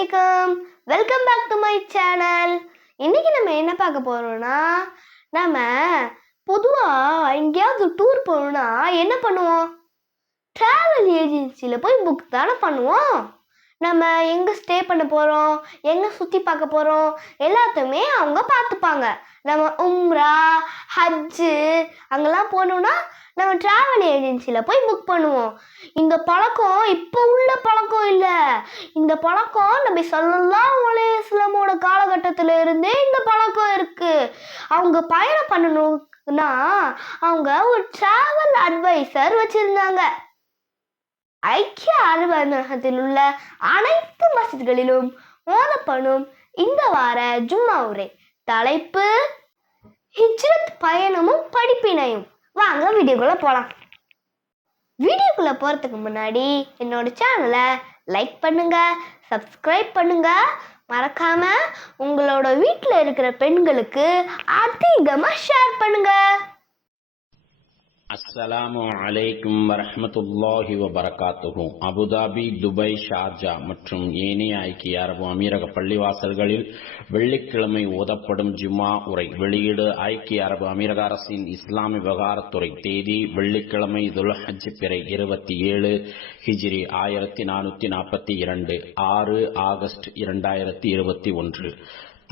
அலைக்கும். Welcome back to my channel. இன்னைக்கு நம்ம என்ன பார்க்க போறோம்னா, நம்ம பொதுவா எங்கேயாவது டூர் போகணும்னா என்ன பண்ணுவோம்? டிராவல் ஏஜென்சியில் போய் புக் தானே பண்ணுவோம். நம்ம எங்கே ஸ்டே பண்ண போகிறோம், எங்கே சுற்றி பார்க்க போகிறோம் எல்லாத்தையுமே அவங்க பார்த்துப்பாங்க. நம்ம உம்ரா, ஹஜ்ஜு அங்கெல்லாம் போகணுன்னா நம்ம டிராவல் ஏஜென்சியில் போய் புக் பண்ணுவோம். இந்த பழக்கம் இப்போ உள்ள பழக்கம் இல்லை. இந்த பழக்கம் நபி ஸல்லல்லாஹு அலைஹி வஸல்லமோட காலகட்டத்தில் இருந்தே இந்த பழக்கம் இருக்குது. அவங்க பயணம் பண்ணணும்னா அவங்க ஒரு டிராவல் அட்வைசர் வச்சுருந்தாங்க. ஐக்கிய அரபு அமீரகத்தில் உள்ள அனைத்து மஸ்ஜித்களிலும் ஓதப்படும் இந்த வார ஜும்மா உரை தலைப்பு ஹிஜ்ரத் பயணமும் படிப்பினையும். வாங்க வீடியோக்குள்ள போலாம். வீடியோக்குள்ள போறதுக்கு முன்னாடி என்னோட சேனலை லைக் பண்ணுங்க, சப்ஸ்கிரைப் பண்ணுங்க, மறக்காம உங்களோட வீட்டில் இருக்கிற பெண்களுக்கு அதிகமா ஷேர் பண்ணுங்க. அஸ்ஸலாமு அலைக்கும் வரஹ்மத்துல்லாஹி வபரகாத்துஹு. அபுதாபி, துபாய், ஷார்ஜா மற்றும் ஏனைய ஐக்கிய அரபு அமீரக பள்ளிவாசல்களில் வெள்ளிக்கிழமை ஓதப்படும் ஜும்மா உரை. வெளியீடு ஐக்கிய அரபு அமீரக அரசின் இஸ்லாமிய விவகாரத்துறை. தேதி வெள்ளிக்கிழமை துல்ஹஜ் பிறை 27 ஹிஜ்ரி 1442 6 ஆகஸ்ட் 2021.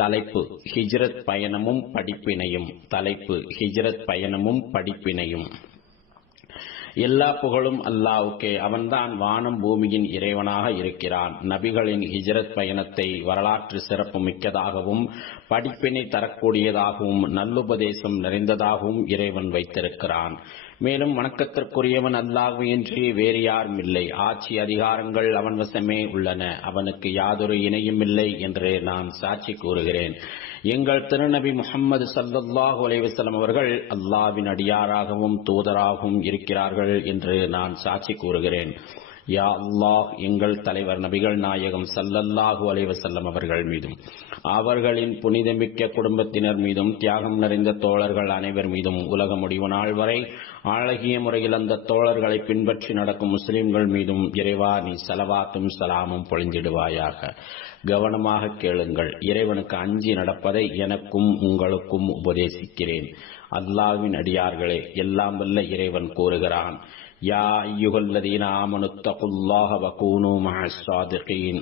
தலைப்பு ஹிஜ்ரத் பயணமும் படிப்பினையும். தலைப்பு ஹிஜ்ரத் பயணமும் படிப்பினையும். எல்லா புகழும் அல்லாஹ்வுக்கே. அவன்தான் வானம் பூமியின் இறைவனாக இருக்கிறான். நபிகளின் ஹிஜ்ரத் பயணத்தை வரலாற்று சிறப்பு மிக்கதாகவும் படிப்பினை தரக்கூடியதாகவும் நல்லுபதேசம் நிறைந்ததாகவும் இறைவன் வைத்திருக்கிறான். மேலும் வணக்கத்திற்குரியவன் அல்லாஹ்வின்றி வேறு யாரும் இல்லை. ஆட்சி அதிகாரங்கள் அவன் வசமே உள்ளன. அவனுக்கு யாதொரு இணையும் இல்லை என்று நான் சாட்சி கூறுகிறேன். எங்கள் திருநபி முஹம்மது ஸல்லல்லாஹு அலைஹி வஸல்லம் அவர்கள் அல்லாஹ்வின் அடியாராகவும் தூதராகவும் இருக்கிறார்கள் என்று நான் சாட்சி கூறுகிறேன். யா அல்லாஹ், எங்கள் தலைவர் நபிகள் நாயகம் ஸல்லல்லாஹு அலைஹி வஸல்லம் அவர்கள் மீதும் அவர்களின் புனிதமிக்க குடும்பத்தினர் மீதும் தியாகம் நிறைந்த தோழர்கள் அனைவர் மீதும் உலக முடிவு நாள் வரை அழகிய முறையில் அந்த தோழர்களை பின்பற்றி நடக்கும் முஸ்லிம்கள் மீதும் இறைவா நீ ஸலவாத்தும் சலாமும் பொழிந்திடுவாயாக. கவனமாக கேளுங்கள். இறைவனுக்கு அஞ்சி நடப்பதை எனக்கும் உங்களுக்கும் உபதேசிக்கிறேன். அல்லாஹ்வின் அடியார்களே, எல்லாம் வல்ல இறைவன் கூறுகிறான், யா அய்யுஹல்லதீன ஆமனுத்தகுல்லாஹ வகூனு மஅஸ் ஸாதிகீன்.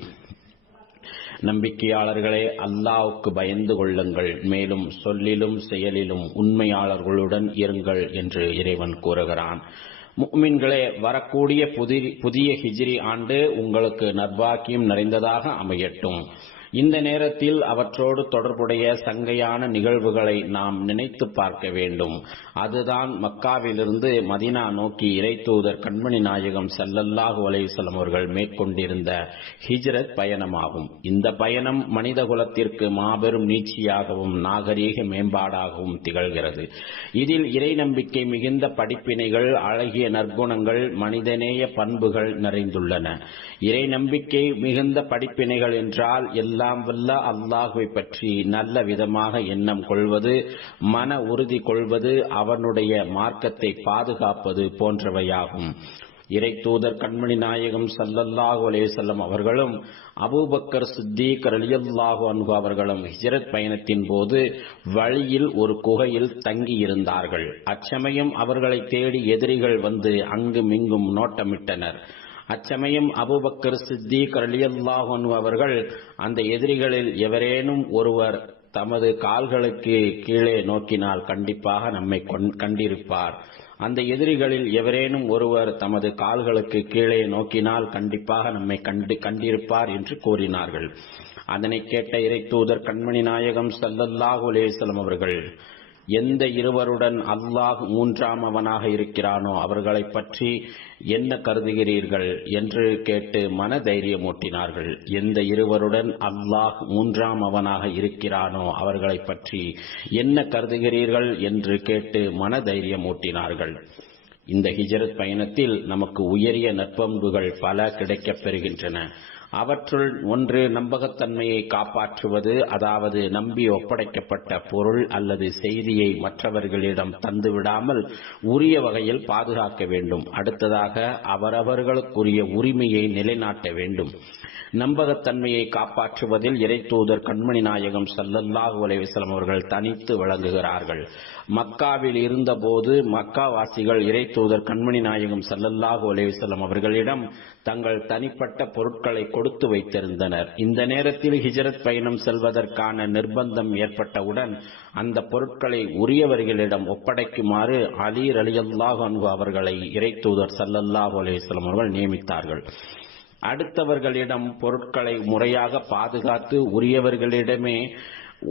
நம்பிக்கையாளர்களே, அல்லாஹ்வுக்கு பயந்து கொள்ளுங்கள், மேலும் சொல்லிலும் செயலிலும் உண்மையாளர்களுடன் இருங்கள் என்று இறைவன் கூறுகிறான். முஃமின்களே, வரக்கூடிய புதிய ஹிஜ்ரி ஆண்டு உங்களுக்கு நற்பாக்கியம் நிறைந்ததாக அமையட்டும். இந்த நேரத்தில் அவற்றோடு தொடர்புடைய சங்கையான நிகழ்வுகளை நாம் நினைத்து பார்க்க வேண்டும். அதுதான் மக்காவிலிருந்து மதீனா நோக்கி இறைத்தூதர் கண்மணி நாயகம் ஸல்லல்லாஹு அலைஹி வஸல்லம் அவர்கள் மேற்கொண்டிருந்த ஹிஜ்ரத் பயணமாகும். இந்த பயணம் மனித குலத்திற்கு மாபெரும் நீட்சியாகவும் நாகரீக மேம்பாடாகவும் திகழ்கிறது. இதில் இறை நம்பிக்கை மிகுந்த படிப்பினைகள், அழகிய நற்குணங்கள், மனிதநேய பண்புகள் நிறைந்துள்ளன. இறை நம்பிக்கை மிகுந்த படிப்பினைகள் என்றால் எல்லாம் வல்ல அல்லாஹ்வை பற்றி நல்ல விதமாக எண்ணம் கொள்வது, மன உறுதி கொள்வது, அவனுடைய மார்க்கத்தை பாதுகாப்பது போன்றவையாகும். இறை தூதர் கண்மணி நாயகம் ஸல்லல்லாஹு அலைஹி வஸல்லம் அவர்களும் அபூபக்கர் சித்தீக் ரலியல்லாஹு அன்ஹு அவர்களும் ஹிஜ்ரத் பயணத்தின் போது வழியில் ஒரு குகையில் தங்கி இருந்தார்கள். அச்சமயம் அவர்களை தேடி எதிரிகள் வந்து அங்குமிங்கும் நோட்டமிட்டனர். அச்சமயம் அபூபக்கர் சித்தீக் ரலியல்லாஹு அன்ஹு அவர்கள் அந்த எதிரிகளில் எவரேனும் ஒருவர் தமது கால்களுக்கு கீழே நோக்கினால் கண்டிப்பாக நம்மை கண்டிருப்பார். அந்த எதிரிகளில் எவரேனும் ஒருவர் தமது கால்களுக்கு கீழே நோக்கினால் கண்டிப்பாக நம்மை கண்டிருப்பார் என்று கூறினார்கள். அதனை கேட்ட இறை தூதர் கண்மணி நாயகம் ஸல்லல்லாஹு அலைஹி வஸல்லம் அவர்கள், எந்த இருவருடன் அல்லாஹ் மூன்றாம் அவனாக இருக்கிறானோ அவர்களை பற்றி என்ன கருதுகிறீர்கள் என்று கேட்டு மன தைரியமூட்டினார்கள். எந்த இருவருடன் அல்லாஹ் மூன்றாம் அவனாக இருக்கிறானோ அவர்களை பற்றி என்ன கருதுகிறீர்கள் என்று கேட்டு மன தைரியமூட்டினார்கள். இந்த ஹிஜ்ரத் பயணத்தில் நமக்கு உயரிய நற்பண்புகள் பல கிடைக்கப் பெறுகின்றன. அவற்றுள் ஒன்று நம்பகத்தன்மையை காப்பாற்றுவது, அதாவது நம்பி ஒப்படைக்கப்பட்ட பொருள் அல்லது செய்தியை மற்றவர்களிடம் தந்துவிடாமல் உரிய வகையில் பாதுகாக்க வேண்டும். அடுத்ததாக அவரவர்களுக்குரிய உரிமையை நிலைநாட்ட வேண்டும். நம்பகத்தன்மையை காப்பாற்றுவதில் இறைத்தூதர் கண்மணி நாயகம் ஸல்லல்லாஹு அலைஹி வஸல்லம் அவர்கள் தனித்து விளங்குகிறார்கள். மக்காவில் இருந்தபோது மக்காவாசிகள் இறைத்தூதர் கண்மணி நாயகம் ஸல்லல்லாஹு அலைஹி வஸல்லம் அவர்களிடம் தங்கள் தனிப்பட்ட பொருட்களை கொடுத்து வைத்திருந்தனர். இந்த நேரத்தில் ஹிஜ்ரத் பயணம் செல்வதற்கான நிர்பந்தம் ஏற்பட்டவுடன் அந்த பொருட்களை உரியவர்களிடம் ஒப்படைக்குமாறு அலி ரலியல்லாஹு அன்ஹு அவர்களை இறைத்தூதர் ஸல்லல்லாஹு அலைஹி வஸல்லம் அவர்கள் நியமித்தார்கள். அடுத்தவர்களிடம் பொருட்களை முறையாக பாதுகாத்து உரியவர்களிடமே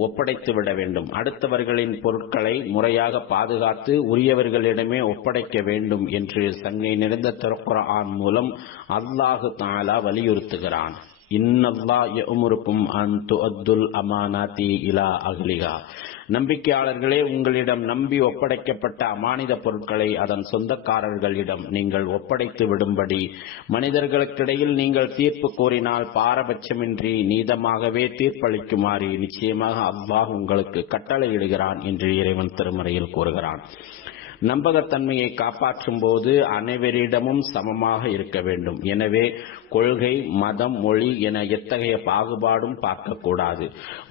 ஒப்படைத்து விட வேண்டும். அடுத்தவர்களின் பொருட்களை முறையாக பாதுகாத்து உரியவர்களிடமே ஒப்படைக்க வேண்டும் என்று சங்கை நிறைந்த திருக்குர்ஆன் மூலம் அல்லாஹு தஆலா வலியுறுத்துகிறான். இன்னல்லாஹ் யஅமுருக்கும் அன் துஅத்துல் அமானாத்தி இலா அஹ்லிஹா. நம்பிக்கையாளர்களே, உங்களிடம் நம்பி ஒப்படைக்கப்பட்ட அமானித பொருட்களை அதன் சொந்தக்காரர்களிடம் நீங்கள் ஒப்படைத்து விடும்படி மனிதர்களுக்கிடையில் நீங்கள் தீர்ப்பு கோரினால் பாரபட்சமின்றி நீதமாகவே தீர்ப்பளிக்குமாறு நிச்சயமாக அல்லாஹ் உங்களுக்கு கட்டளையிடுகிறான் என்று இறைவன் திருமறையில் கூறுகிறான். நம்பகத்தன்மையை காப்பாற்றும் போது அனைவரிடமும் சமமாக இருக்க வேண்டும். எனவே கொள்கை, மதம், மொழி என எத்தகைய பாகுபாடும் பார்க்கக்கூடாது.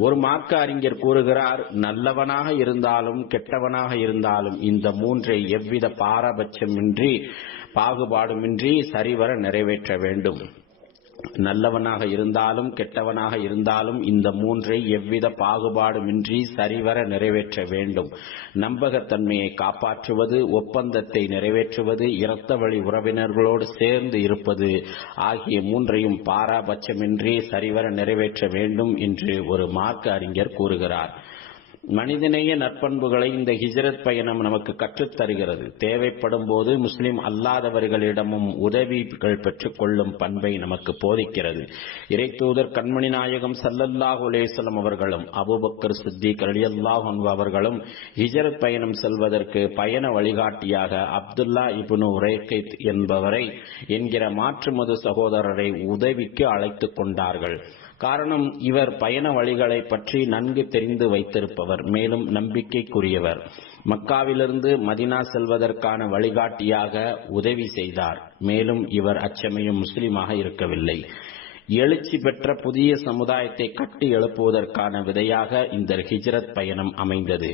ஒரு மார்க்க அறிஞர் கூறுகிறார், நல்லவனாக இருந்தாலும் கெட்டவனாக இருந்தாலும் இந்த மூன்றை எவ்வித பாகுபாடுமின்றி சரிவர நிறைவேற்ற வேண்டும். நல்லவனாக இருந்தாலும் கெட்டவனாக இருந்தாலும் இந்த மூன்றை எவ்வித பாகுபாடுமின்றி சரிவர நிறைவேற்ற வேண்டும். நம்பகத்தன்மையை காப்பாற்றுவது, ஒப்பந்தத்தை நிறைவேற்றுவது, இரத்த வழி உறவினர்களோடு சேர்ந்து இருப்பது ஆகிய மூன்றையும் பாரபட்சமின்றி சரிவர நிறைவேற்ற வேண்டும் என்று ஒரு மார்க்க அறிஞர் கூறுகிறார். மனிதநேய நற்பண்புகளை இந்த ஹிஜ்ரத் பயணம் நமக்கு கற்றுத் தருகிறது. தேவைப்படும் போது முஸ்லிம் அல்லாதவர்களிடமும் உதவிகள் பெற்றுக் கொள்ளும் பண்பை நமக்கு போதிக்கிறது. இறைத்தூதர் கண்மணி நாயகம் ஸல்லல்லாஹு அலைஹி வஸல்லம் அவர்களும் அபூபக்கர் சித்திக் ரலியல்லாஹு அன்ஹு அவர்களும் ஹிஜ்ரத் பயணம் செல்வதற்கு பயண வழிகாட்டியாக அப்துல்லா இப்னு உரைகைத் என்பவரை என்கிற மாற்று மது சகோதரரை உதவிக்கு அழைத்துக் கொண்டார்கள். காரணம், இவர் பயண வழிகளை பற்றி நன்கு தெரிந்து வைத்திருப்பவர், மேலும் நம்பிக்கைக்குரியவர். மக்காவிலிருந்து மதினா செல்வதற்கான வழிகாட்டியாக உதவி செய்தார். மேலும் இவர் அச்சமயம் முஸ்லிமாக இருக்கவில்லை. எழுச்சி பெற்ற புதிய சமுதாயத்தை கட்டி எழுப்புவதற்கான விதையாக இந்த ஹிஜ்ரத் பயணம் அமைந்தது.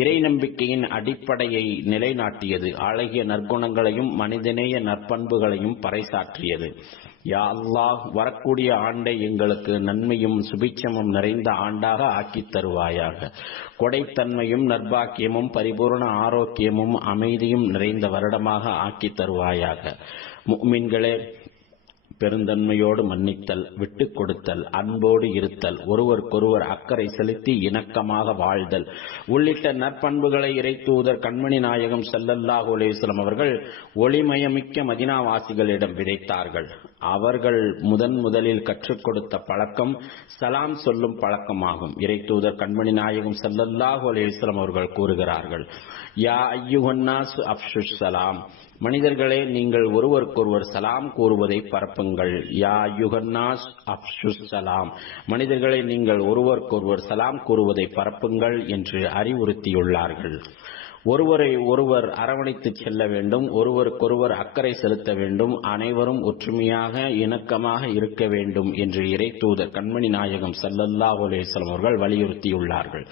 இறை நம்பிக்கையின் அடிப்படையை நிலைநாட்டியது. அழகிய நற்குணங்களையும் மனிதநேய நற்பண்புகளையும் பறைசாற்றியது. யா அல்லாஹ், வரக்கூடிய ஆண்டை எங்களுக்கு நன்மையும் சுபிட்சமும் நிறைந்த ஆண்டாக ஆக்கித் தருவாயாக. கொடைத்தன்மையும் நற்பாக்கியமும் பரிபூர்ண ஆரோக்கியமும் அமைதியும் நிறைந்த வருடமாக ஆக்கித் தருவாயாக. முஃமின்களே, பெருந்தன்மையோடு மன்னித்தல், விட்டுக் கொடுத்தல், அன்போடு இருத்தல், ஒருவருக்கொருவர் அக்கறை செலுத்தி இணக்கமாக வாழ்தல் உள்ளிட்ட நற்பண்புகளை இறைத்தூதர் கண்மணி நாயகம் ஸல்லல்லாஹு அலைஹி வஸல்லம் அவர்கள் ஒளிமயமிக்க மதீனாவாசிகளிடம் விதைத்தார்கள். அவர்கள் முதலில் கற்றுக் கொடுத்த பழக்கம் சலாம் சொல்லும் பழக்கமாகும். இறைத்தூதர் கண்மணி நாயகம் ஸல்லல்லாஹு அலைஹி வஸல்லம் அவர்கள் கூறுகிறார்கள், யா அய்யுஹன்னாஸ் அஃஷுஸ் சலாம். மனிதர்களே, நீங்கள் ஒருவருக்கொருவர் சலாம் கூறுவதை பரப்புங்கள். யா அய்யுஹன்னாஸ் அஃஷுஸ் சலாம். மனிதர்களே, நீங்கள் ஒருவருக்கொருவர் சலாம் கூறுவதை பரப்புங்கள் என்று அறிவுறுத்தியுள்ளார்கள். ஒருவரை ஒருவர் அரவணைத்துச் செல்ல வேண்டும், ஒருவருக்கொருவர் அக்கறை செலுத்த வேண்டும், அனைவரும் ஒற்றுமையாக இணக்கமாக இருக்க வேண்டும் என்று இறைத்தூதர் கண்மணி நாயகம் ஸல்லல்லாஹு அலைஹி வஸல்லம் அவர்கள் வலியுறுத்தியுள்ளார்கள்.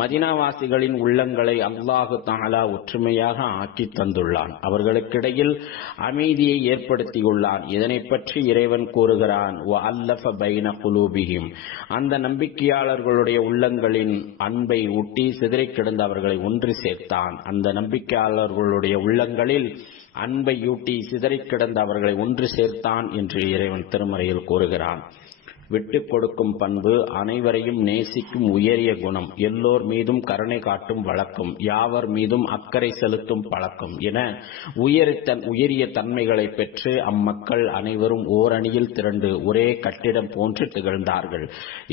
மதீனாவாசிகளின் உள்ளங்களை அல்லாஹு தஆலா ஒற்றுமையாக ஆக்கி தந்துள்ளான். அவர்களுக்கிடையில் அமைதியை ஏற்படுத்தியுள்ளான். இதனை பற்றி இறைவன் கூறுகிறான், வஅல்லஃப பைன குலூபிஹிம். அந்த நம்பிக்கையாளர்களுடைய உள்ளங்களின் அன்பை ஊட்டி சிதறிக் கிடந்த அவர்களை ஒன்று சேர்த்தான். அந்த நம்பிக்கையாளர்களுடைய உள்ளங்களில் அன்பையூட்டி சிதறிக் கிடந்த அவர்களை ஒன்று சேர்த்தான் என்று இறைவன் திருமறையில் கூறுகிறான். விட்டுக் கொடுக்கும் பண்பு, அனைவரையும் நேசிக்கும் உயரிய குணம், எல்லோர் மீதும் கருணை காட்டும் வழக்கம், யாவர் மீதும் அக்கறை செலுத்தும் பழக்கம் என உயரிய தன்மைகளை பெற்று அம்மக்கள் அனைவரும் ஓரணியில் திரண்டு ஒரே கட்டிடம் போன்று திகழ்ந்தார்கள்.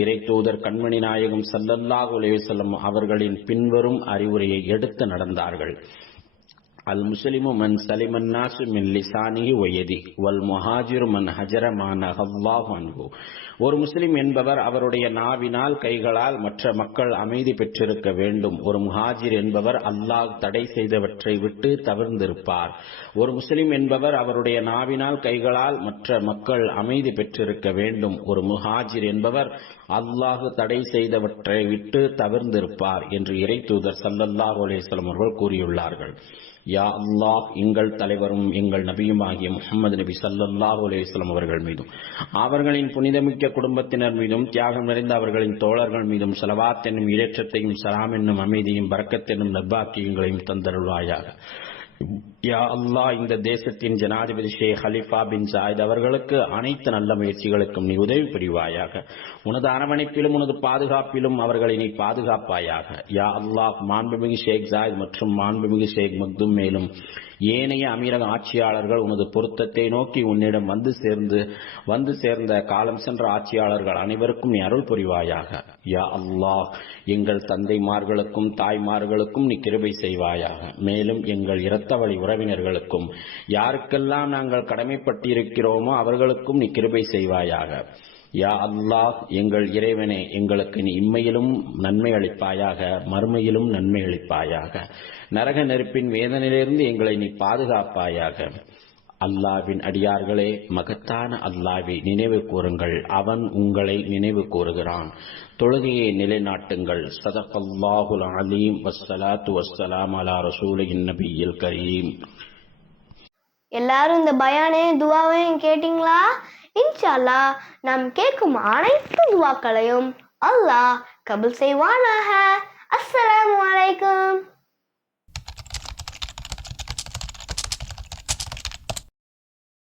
இறைத்தூதர் கண்மணி நாயகம் ஸல்லல்லாஹு அலைஹி வஸல்லம் அவர்களின் பின்வரும் அறிவுரையை எடுத்து நடந்தார்கள். அல் முஸ்லிமு மன் சலிமன் நாசு மின் லிசானிஹி வ யதிஹி வல் முஹாஜிரு மன் ஹஜர மா நஹல்லாஹு அன்ஹு. ஒரு முஸ்லிம் என்பவர் அவருடைய நாவினால் கைகளால் மற்ற மக்கள் அமைதி பெற்றிருக்க வேண்டும். ஒரு முஹாஜிர் என்பவர் அல்லாஹ் தடை செய்தவற்றை விட்டு தவிர்ந்திருப்பார். ஒரு முஸ்லிம் என்பவர் அவருடைய நாவினால் கைகளால் மற்ற மக்கள் அமைதி பெற்றிருக்க வேண்டும். ஒரு முஹாஜிர் என்பவர் அல்லாஹ் தடை செய்தவற்றை விட்டு தவிர்ந்திருப்பார் என்று இறை தூதர் ஸல்லல்லாஹு அலைஹி வஸல்லம் அவர்கள் கூறியுள்ளார்கள். யா அல்லாஹ், எங்கள் தலைவரும் எங்கள் நபியுமாகிய முஹம்மது நபி ஸல்லல்லாஹு அலைஹி வஸல்லம் அவர்கள் மீதும் அவர்களின் புனிதமிக்க குடும்பத்தினர் மீதும் தியாகம் நிறைந்த அவர்களின் தோழர்கள் மீதும் ஸலவாத் என்னும் இரேற்றத்தையும் சலாம் என்னும் அமைதியும் பரக்கத் என்னும் நற்பாக்கியங்களையும் தந்தருள்வாயாக. யா அல்லாஹ், இந்த தேசத்தின் ஜனாதிபதி ஷேக் ஹலீஃபா பின் ஜாயித் அவர்களுக்கு அனைத்து நல்ல முயற்சிகளுக்கும் நீ உதவி புரிவாயாக. உனது அரவணைப்பிலும் உனது பாதுகாப்பிலும் அவர்களை நீ பாதுகாப்பாயாக. யா அல்லாஹ், மாண்புமிகு ஷேக் ஜாயித் மற்றும் மாண்புமிகு ஷேக் மக்தும் மேலும் ஏனைய அமீரக ஆட்சியாளர்கள் உனது பொருத்தத்தை நோக்கி உன்னிடம் வந்து சேர்ந்த காலம் சென்ற ஆட்சியாளர்கள் அனைவருக்கும் நீ அருள் புரிவாயாக. யா அல்லாஹ், எங்கள் தந்தைமார்களுக்கும் தாய்மார்களுக்கும் நீ கிருபை செய்வாயாக. மேலும் எங்கள் இரத்த வழி உறவினர்களுக்கும் யாருக்கெல்லாம் நாங்கள் கடமைப்பட்டிருக்கிறோமோ அவர்களுக்கும் நீ கிருபை செய்வாயாக. யா அல்லாஹ், எங்கள் இறைவனே, எங்களுக்கு நீ இம்மையிலும் நன்மை அளிப்பாயாக, மறுமையிலும் நன்மை அளிப்பாயாக. நரக நெருப்பின் வேதனையிலிருந்து எங்களை நீ பாதுகாப்பாயாக. அல்லாஹ்வின் அடியார்களே, மகத்தான அல்லாஹ்வை நினைவு கூறுங்கள், அவன் உங்களை நினைவு கூறுகிறான். தொழுகையை நிலைநாட்டுங்கள். ஸதகல்லாஹுல் அலீம். வஸ்ஸலாத்து வஸ்ஸலாம் அலா ரசூலின் நபியில் கரீம். எல்லாரும் இந்த பயானையும் துவாவையும் கேட்டீங்களா? இன்ஷா அல்லாஹ் நாம் கேட்கும் அனைத்து துவாக்களையும் அல்லாஹ் கபூல் செய்வானாக. அஸ்ஸலாமு அலைக்கும்.